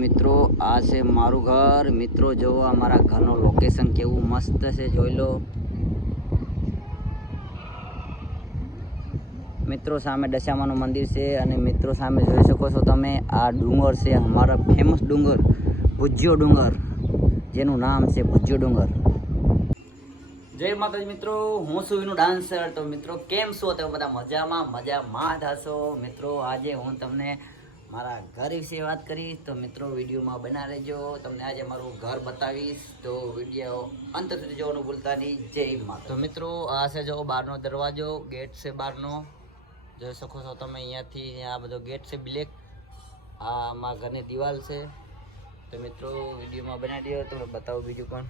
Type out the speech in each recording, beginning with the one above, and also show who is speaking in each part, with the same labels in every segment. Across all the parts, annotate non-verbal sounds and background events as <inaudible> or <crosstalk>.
Speaker 1: મિત્રો, આ છે મારું ઘર. મિત્રો જોવો અમારા ઘરનું લોકેશન કેવું મસ્ત છે, જોઈ લો. મિત્રો, સામે દશામાનું મંદિર છે અને મિત્રો સામે જોઈ શકો છો તમે, આ ડુંગર છે અમારા ફેમસ ડુંગર, ભુજ્યો ડુંગર. જેનું નામ છે ભુજ્યો ડુંગર. જય માતાજી મિત્રો, હું છું એનું ડાન્સર. તો મિત્રો, કેમ છો? તમે બધા મજામાં મજામાં જ હશો. મિત્રો, આજે હું તમને મારા ઘર વિશે વાત કરીશ તો મિત્રો વિડીયોમાં બના રહેજો. તમને આજે મારું ઘર બતાવીશ તો વીડિયો અંત સુધી જોવાનું ભૂલતા નહીં. જય માતા તો મિત્રો આ છે જો બહારનો દરવાજો ગેટ છે બહારનો. જોઈ શકો છો તમે અહીંયાથી આ બધો ગેટ છે બ્લેક. આ મારા ઘરની દિવાલ છે. તો મિત્રો વિડીયોમાં બનાવી દો તમે બતાવો બીજું પણ.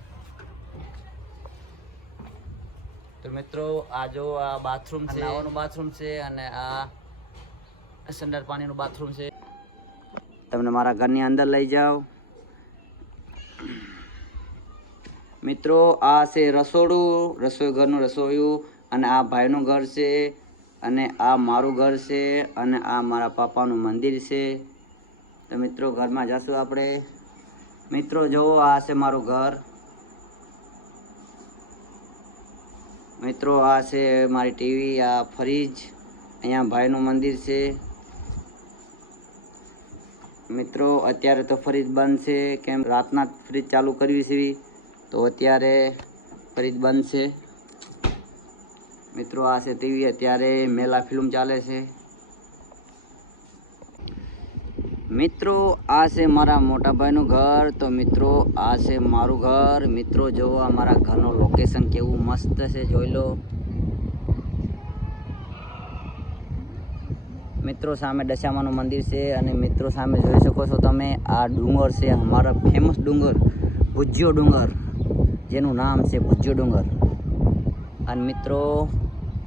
Speaker 1: તો મિત્રો આ જો આ બાથરૂમ છે. નાવાનું બાથરૂમ છે. અને આ સંડાસ પાણીનું બાથરૂમ છે. તમને મારા ઘરની અંદર લઈ જાઓ. મિત્રો, આ છે રસોડું. રસોઈ ઘરનું રસોઈયું અને આ ભાઈનું ઘર છે અને આ મારું ઘર છે અને આ મારા પાપાનું મંદિર છે. તો મિત્રો, ઘરમાં જશું આપણે. મિત્રો જુઓ આ છે મારું ઘર. મિત્રો, આ છે મારી ટીવી, આ ફ્રીજ. અહીંયા ભાઈનું મંદિર છે. મિત્રો, અત્યારે તો ફ્રીજ બંધ છે. કેમ? રાતના ફ્રીજ ચાલુ કરવી છે. તો અત્યારે ફ્રીજ બંધ છે. મિત્રો, આ છે ટીવી. અત્યારે મેલા ફિલ્મ ચાલે છે. મિત્રો, આ છે મારા મોટાભાઈનું ઘર. તો મિત્રો, આ છે મારું ઘર. મિત્રો, જોવો અમારા ઘરનું લોકેશન કેવું મસ્ત છે, જોઈ લો. મિત્રો સામે દશામાનું મંદિર છે અને મિત્રો સામે જોઈ શકો છો તમે આ ડુંગર છે, અમારા ફેમસ ડુંગર, ભુજ્યો ડુંગર, જેનું નામ છે ભુજ્યો ડુંગર. અને મિત્રો,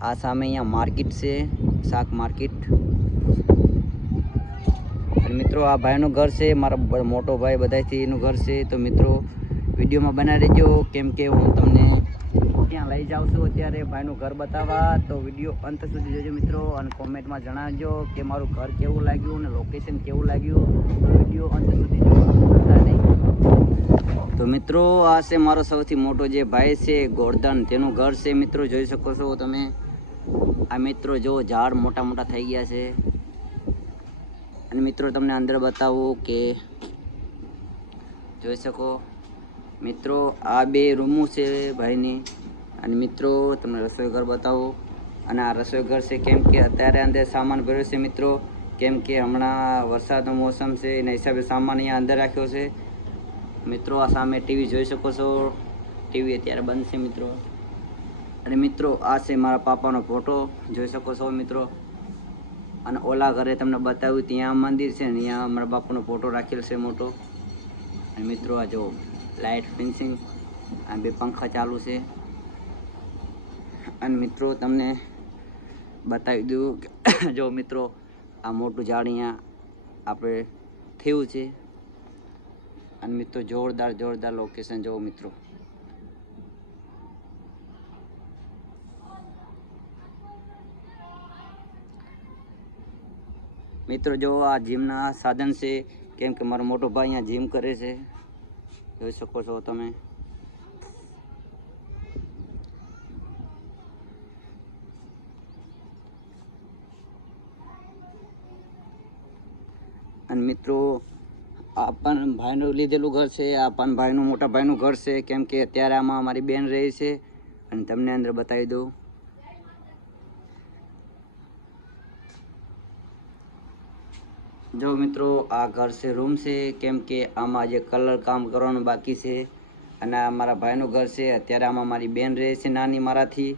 Speaker 1: આ સામે અહીંયા માર્કેટ છે, શાક માર્કેટ. અને મિત્રો, આ ભાઈનું ઘર છે, મારા મોટો ભાઈ બધાથી એનું ઘર છે. તો મિત્રો, વિડીયોમાં બનાવી દેજો. કેમ કે હું તમને ત્યાં લઈ જાઉં છું. અત્યારે ભાઈનું ઘર બતાવવા. તો વીડિયો અંત સુધી જોજો મિત્રો અને કોમેન્ટમાં જણાવજો કે મારું ઘર કેવું લાગ્યું અને લોકેશન કેવું લાગ્યું. વીડિયો અંત સુધી નહીં. તો મિત્રો, આ છે મારો સૌથી મોટો જે ભાઈ છે, ગોરધન. તેનું ઘર છે મિત્રો, જોઈ શકો છો તમે. આ મિત્રો જો ઝાડ મોટા મોટા થઈ ગયા છે. અને મિત્રો, તમને અંદર બતાવું કે જોઈ શકો. મિત્રો, આ બે રૂમો છે ભાઈની. અને મિત્રો, તમને રસોઈ ઘર બતાવો. અને આ રસોઈ ઘર છે કેમ કે અત્યારે અંદર સામાન ભર્યો છે મિત્રો. કેમ કે હમણાં વરસાદનો મોસમ છે, એના હિસાબે સામાન અહીંયા અંદર રાખ્યો છે. મિત્રો, આ સામે ટીવી જોઈ શકો છો. ટીવી અત્યારે બંધ છે મિત્રો. અને મિત્રો, આ છે મારા પાપાનો ફોટો જોઈ શકો છો મિત્રો. અને ઓલા ઘરે તમને બતાવ્યું, ત્યાં મંદિર છે ને, ત્યાં મારા બાપુનો ફોટો રાખેલ છે મોટો. અને મિત્રો, આ જો લાઇટ ફિનિશિંગ આ બે પંખા ચાલુ છે. અને મિત્રો તમને બતાવી દઉં <coughs> જો મિત્રો આ મોટું ઝાડ અહીંયા આપણે થયું છે. અને મિત્રો જોરદાર જોરદાર લોકેશન જુઓ મિત્રો. મિત્રો જો આ જીમના સાધન છે, કેમ કે મારો મોટો ભાઈ અહીંયા જીમ કરે છે. જોઈ શકો છો તમે. અને મિત્રો, આ પણ ભાઈનું લીધેલું ઘર છે, આ પણ ભાઈનું, મોટા ભાઈનું ઘર છે. કેમ કે અત્યારે આમાં અમારી બેન રહે છે. અને તમને અંદર બતાવી દઉં. જો મિત્રો, આ ઘર છે, રૂમ છે, કેમ કે આમાં જે કલર કામ કરવાનું બાકી છે અને આ મારા ભાઈનું ઘર છે. અત્યારે આમાં મારી બેન રહે છે નાની મારાથી.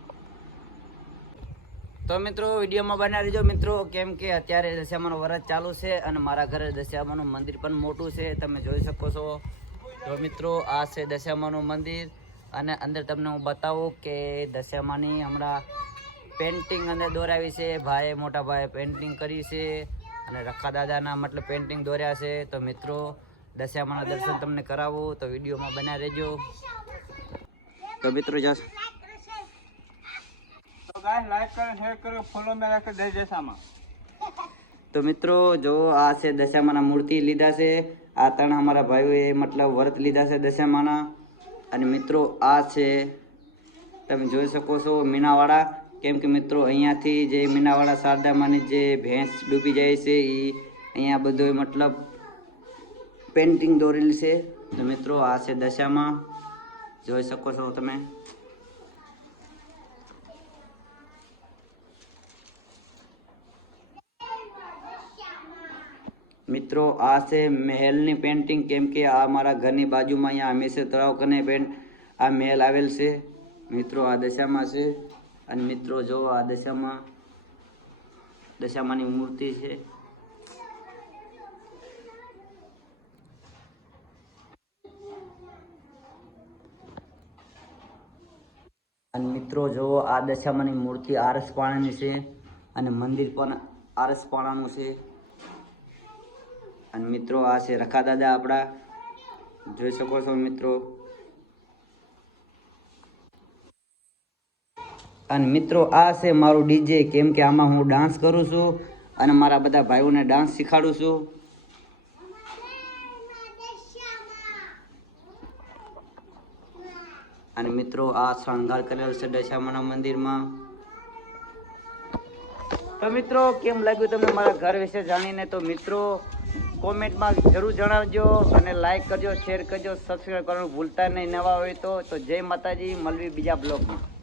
Speaker 1: તો મિત્રો, વિડીયોમાં બનાવી રહેજો મિત્રો. કેમ કે અત્યારે દશામાનું વરસ ચાલુ છે અને મારા ઘરે દશામાનું મંદિર પણ મોટું છે. તમે જોઈ શકો છો. તો મિત્રો, આ છે દશામાનું મંદિર અને અંદર તમને હું બતાવું કે દશામાની હમણાં પેન્ટિંગ અંદર દોરાવી છે. ભાઈએ, મોટા ભાઈએ પેન્ટિંગ કરી છે. અને રખા દાદાના મતલબ પેન્ટિંગ દોર્યા છે. તો મિત્રો દશામાના દર્શન તમને કરાવો. તો વિડીયોમાં બન્યા રહેજો. તો મિત્રો
Speaker 2: જસ
Speaker 1: તો મિત્રો જો આ છે દશામાના મૂર્તિ લીધા છે. આ ત્રણ અમારા ભાઈઓએ મતલબ વ્રત લીધા છે દશામાના અને મિત્રો આ છે તમે જોઈ શકો છો મીનાવાળા કેમ કે મિત્રો, અહીંયાથી જે મીનાવાળા શારદામાની જે ભેંસ ડૂબી જાય છે એ અહીંયા બધો મતલબ પેન્ટિંગ દોરેલી છે. તો મિત્રો, આ છે દશામાં. જોઈ શકો છો તમે. મિત્રો, આ છે મહેલની પેન્ટિંગ કેમ કે આ મારા ઘરની બાજુમાં અહીંયા હંમેશા તળાવ કને પેન્ટ આ મહેલ આવેલ છે. મિત્રો, આ દશામાં છે. અને મિત્રો, જો આ દશામાં, દશામાની મૂર્તિ છે. અને મિત્રો, જો આ દશામાની મૂર્તિ આરસપાણાની છે અને મંદિર પણ આરસપાણાનું છે. અને મિત્રો, આ છે રખા દાદા આપણા. જોઈ શકો છો મિત્રો અને મિત્રો, આ છે મારું ડીજે. કેમ કે આમાં હું ડાન્સ કરું છું અને મારા બધા ભાઈઓને ડાન્સ શીખાડું છું. અને મિત્રો, આ શણગાર કરેલ છે દશામાના મંદિરમાં. તો મિત્રો, કેમ લાગ્યું તમને મારા ઘર વિશે જાણીને? તો મિત્રો, કોમેન્ટમાં જરૂર જણાવજો અને લાઈક કરજો શેર કરજો સબસ્ક્રાઈબ કરવાનું ભૂલતા નહીં. નવા હોય તો તો જય માતાજી, મળવી બીજા બ્લોગમાં